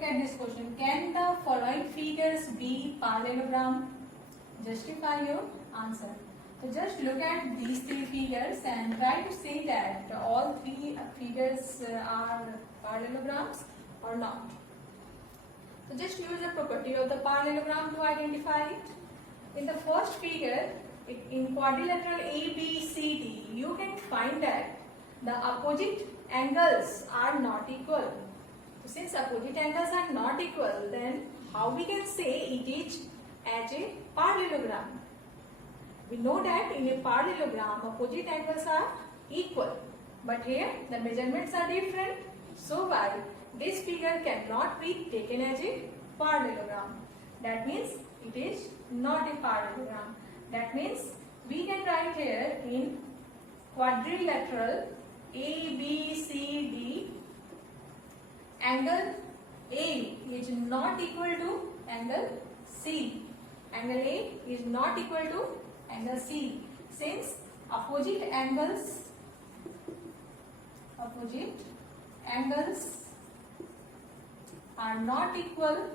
look at this question. Can the following figures be parallelogram? Justify your answer. So just look at these three figures and try to say that all three figures are parallelograms or not. So just use the property of the parallelogram to identify it. In the first figure, in quadrilateral ABCD, you can find that the opposite angles are not equal. So since opposite angles are not equal, then how we can say it is as a parallelogram? We know that in a parallelogram, opposite angles are equal. But here, the measurements are different. So why this figure cannot be taken as a parallelogram? That means it is not a parallelogram. That means we can write here in quadrilateral ABCD, angle A is not equal to angle C. Angle A is not equal to angle C. Since opposite angles are not equal,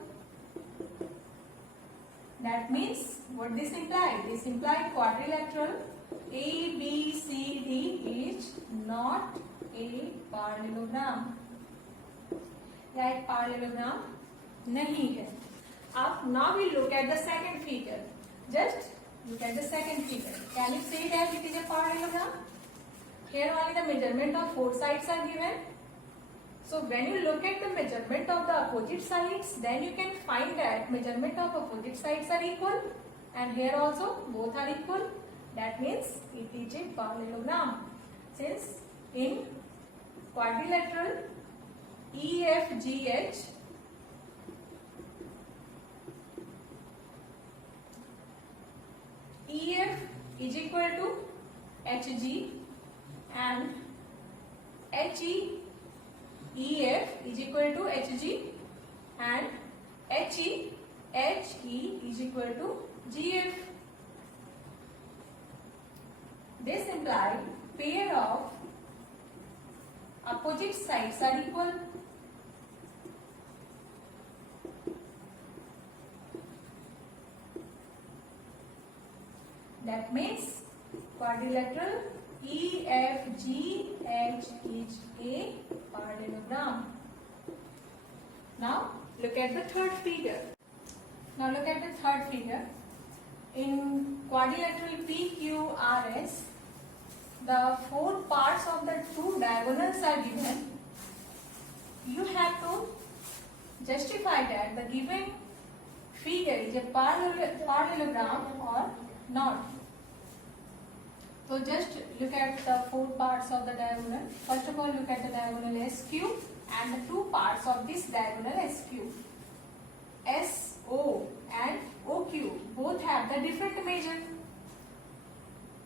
that means what this implies? This implies quadrilateral ABCD is not a parallelogram. या एक parallelogram नहीं है. Now we look at the second figure. Just look at the second figure. Can you say that it is a parallelogram? Here only the measurement of four sides are given. So when you look at the measurement of the opposite sides, then you can find that measurement of opposite sides are equal, and here also both are equal. That means it is a parallelogram. Since in quadrilateral EFGH, EF is equal to HG and HEF is equal to HG and HE is equal to GF. This implies pair of opposite sides are equal. That means quadrilateral EFGH is a parallelogram. Now look at the third figure. In quadrilateral PQRS, the four parts of the two diagonals are given. You have to justify that the given figure is a parallelogram or not. So just look at the four parts of the diagonal. First of all, look at the diagonal SQ and the two parts of this diagonal SQ. SO and OQ both have the different measure.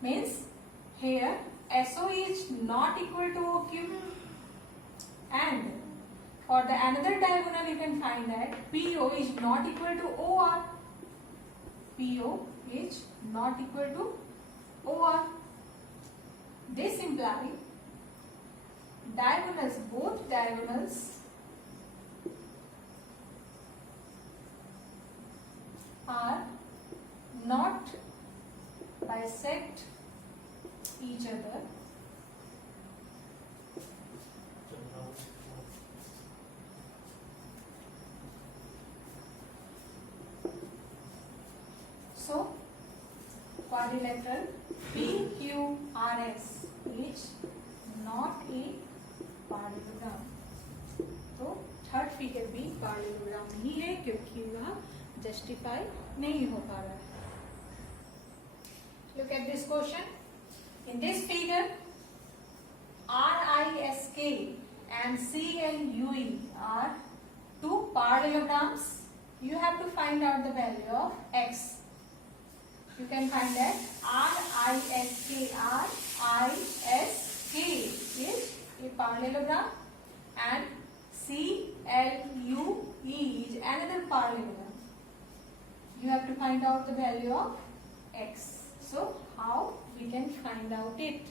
Means here SO is not equal to OQ, and for the another diagonal you can find that PO is not equal to OR. PO is not equal to OR. This implies both diagonals are not bisect each other. So quadrilateral PQRS is not a parallelogram. तो third figure भी parallelogram नहीं है क्योंकि वह justify नहीं हो पा रहा है. Look at this question. In this figure, RISK and CLUE are two parallelograms. You have to find out the value of x. You can find that RISK is a parallelogram and CLUE is another parallelogram. You have to find out the value of x. So how we can find out it?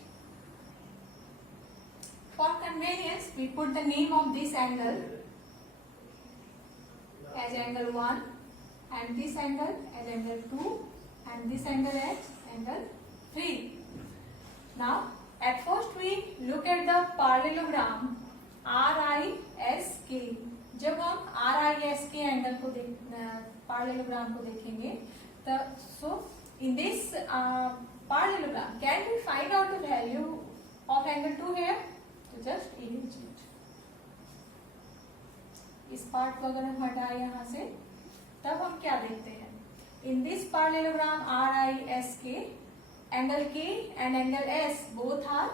For convenience, we put the name of this angle as angle 1 and this angle as angle 2 and this angle as angle 3. Now at first we look at the parallelogram RISK. जब हम RISK angle को parallelogram को देखेंगे so in this parallelogram can we find out the value of angle 2 here? तो just erase it. इस part को अगर हम हटाए यहाँ से तब हम क्या देखते हैं? In this parallelogram RISK, angle K and angle S both are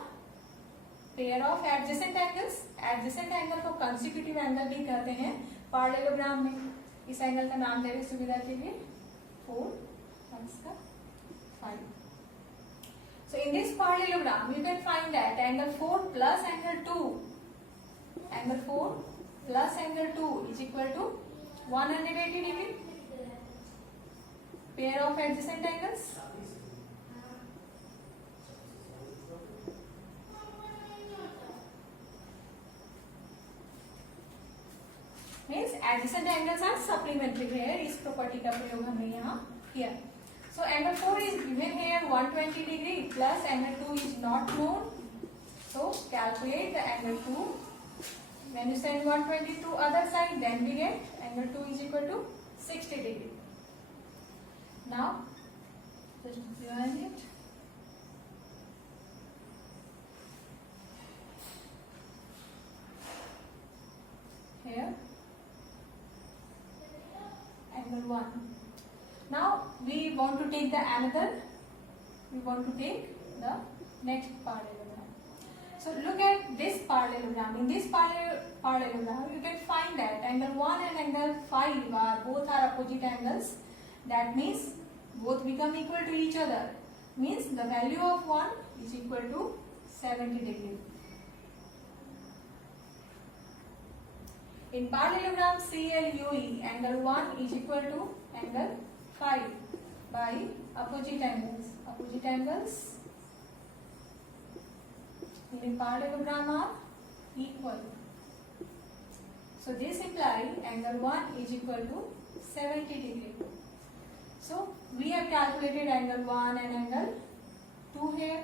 pair of adjacent angles. Adjacent angle को consecutive angle भी कहते हैं parallelogram में. इस एंगल का नाम ले सुविधा के लिए 4 और इसका 5. So in this parallelogram you can find that angle 4 plus angle 2, angle 4 plus angle 2 is equal to 180 degree. Pair of adjacent angles. Means adjacent angles are supplementary here. इस property का प्रयोग हमने यहाँ किया. So angle 4 is given here 120 degree plus angle 2 is not known. So calculate the angle 2. When you send 120 to other side, then we get angle 2 is equal to 60 degree. Now just join it. Here angle 1. Now we want to take the next parallelogram. So look at this parallelogram. In this parallelogram you can find that angle 1 and angle 5 both are opposite angles. That means both become equal to each other. Means the value of 1 is equal to 70 degree. In parallelogram CLUE, angle 1 is equal to angle 5 by opposite angles. Opposite angles in parallelogram are equal. So this implies angle 1 is equal to 70 degree. So we have calculated angle 1 and angle 2 here.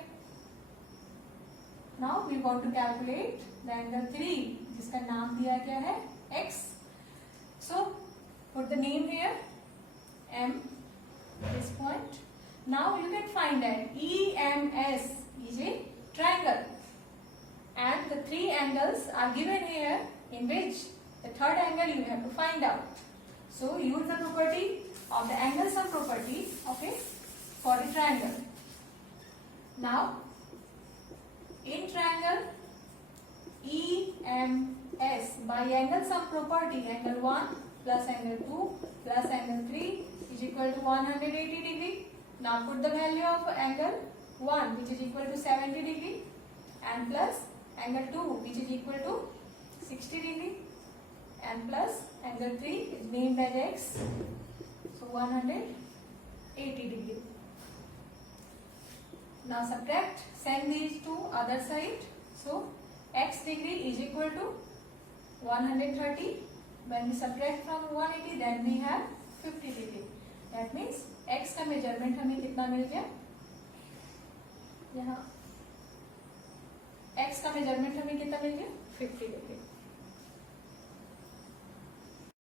Now we want to calculate the angle 3 जिसका नाम दिया गया है x. So put the name here M, this point. Now you can find that EMS is a triangle and the three angles are given here, in which the third angle you have to find out. So use the property of the angle sum property, okay, for a triangle. Now in triangle EMS, by angle sum property, angle 1 plus angle 2 plus angle 3 is equal to 180 degree. Now put the value of angle 1 which is equal to 70 degree and plus angle 2 which is equal to 60 degree and plus angle 3 is named as x, so 180 degree. Now subtract, send these to other side. So x degree is equal to 130. When we subtract from 180, then we have 50 degree. That means x का measurement हमें कितना मिल गया? यहाँ x का measurement हमें कितना मिल गया? 50 degree.